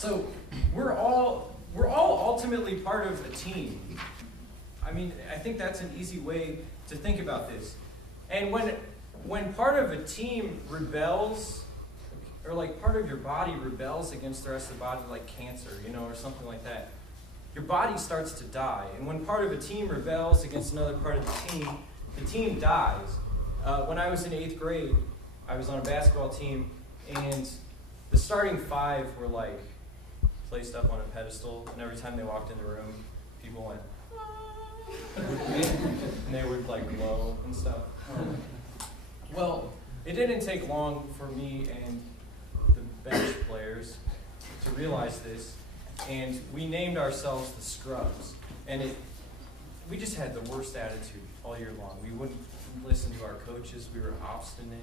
So we're all ultimately part of a team. I mean, I think that's an easy way to think about this. And when part of a team rebels, or like part of your body rebels against the rest of the body, like cancer, or something like that, your body starts to die. And when part of a team rebels against another part of the team dies. When I was in 8th grade, I was on a basketball team, and the starting five were like placed up on a pedestal, and every time they walked in the room, people went, and they would like glow and stuff. Well, it didn't take long for me and the bench players to realize this, and we named ourselves the Scrubs. And we just had the worst attitude all year long. We wouldn't listen to our coaches. We were obstinate,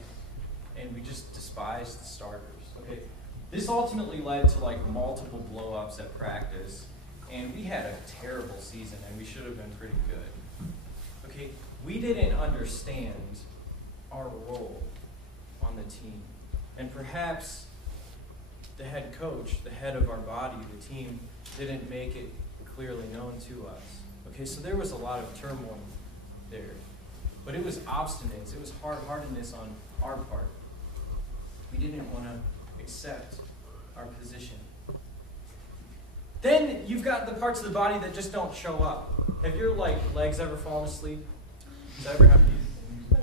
and we just despised the starters. Okay, this ultimately led to like multiple blow-ups at practice, and we had a terrible season, and we should have been pretty good. Okay, we didn't understand our role on the team, and perhaps the head coach, the head of our body, the team, didn't make it clearly known to us. Okay, so there was a lot of turmoil there, but it was obstinance, it was hard-heartedness on our part. We didn't want to accept our position. Then you've got the parts of the body that just don't show up. Have your legs ever fallen asleep? Does that ever happen to you?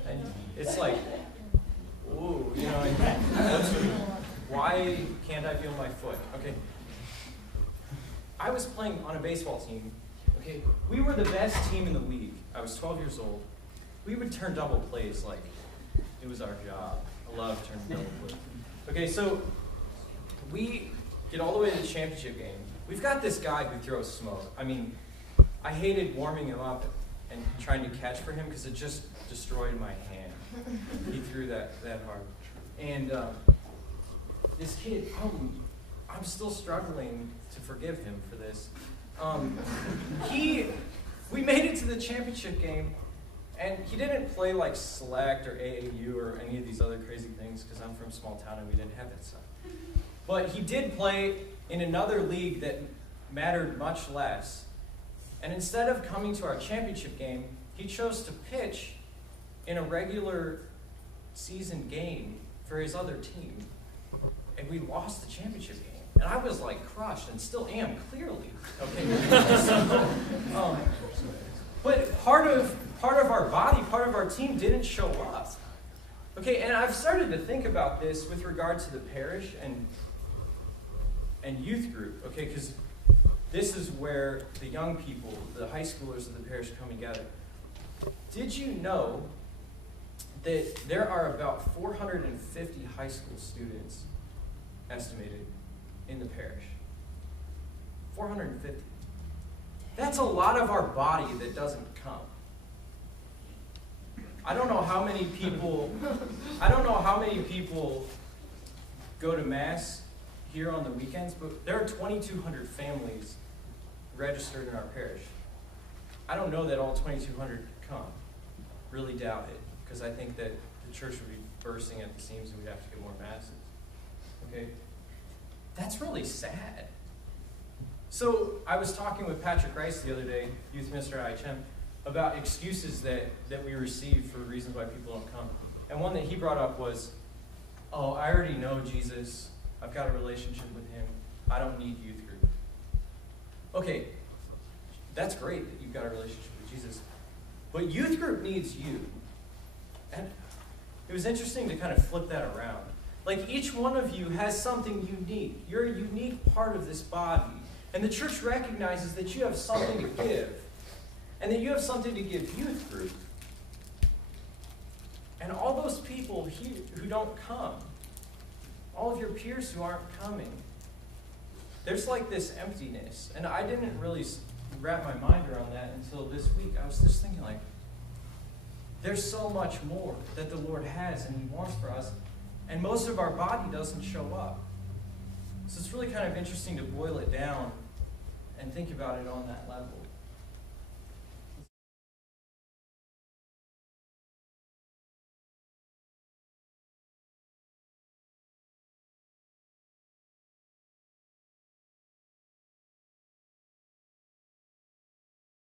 And it's like, ooh, why can't I feel my foot? Okay. I was playing on a baseball team. Okay, we were the best team in the league. I was 12 years old. We would turn double plays like it was our job. I love turning double plays. Okay, so we get all the way to the championship game. We've got this guy who throws smoke. I mean, I hated warming him up and trying to catch for him because it just destroyed my hand. He threw that hard. And this kid, I'm still struggling to forgive him for this. We made it to the championship game, and he didn't play like select or AAU or any of these other crazy things because I'm from a small town and we didn't have that stuff. But he did play in another league that mattered much less. And instead of coming to our championship game, he chose to pitch in a regular season game for his other team. And we lost the championship game. And I was like crushed, and still am, clearly. Okay. But part of our body, part of our team didn't show up. Okay, and I've started to think about this with regard to the parish and youth group, okay, because this is where the young people, the high schoolers of the parish come together. Did you know that there are about 450 high school students estimated in the parish? 450. That's a lot of our body that doesn't come. I don't know how many people go to Mass here on the weekends, but there are 2,200 families registered in our parish. I don't know that all 2,200 come. Really doubt it, because I think that the church would be bursting at the seams and we'd have to get more masses. Okay? That's really sad. So I was talking with Patrick Rice the other day, youth minister at IHM, about excuses that we receive for reasons why people don't come. And one that he brought up was, oh, I already know Jesus. I've got a relationship with him. I don't need youth group. Okay, that's great that you've got a relationship with Jesus. But youth group needs you. And it was interesting to kind of flip that around. Like each one of you has something unique. You're a unique part of this body. And the church recognizes that you have something to give. And that you have something to give youth group. And all those people here who don't come, all of your peers who aren't coming, there's like this emptiness. And I didn't really wrap my mind around that until this week. I was just thinking like, there's so much more that the Lord has and he wants for us. And most of our body doesn't show up. So it's really kind of interesting to boil it down and think about it on that level.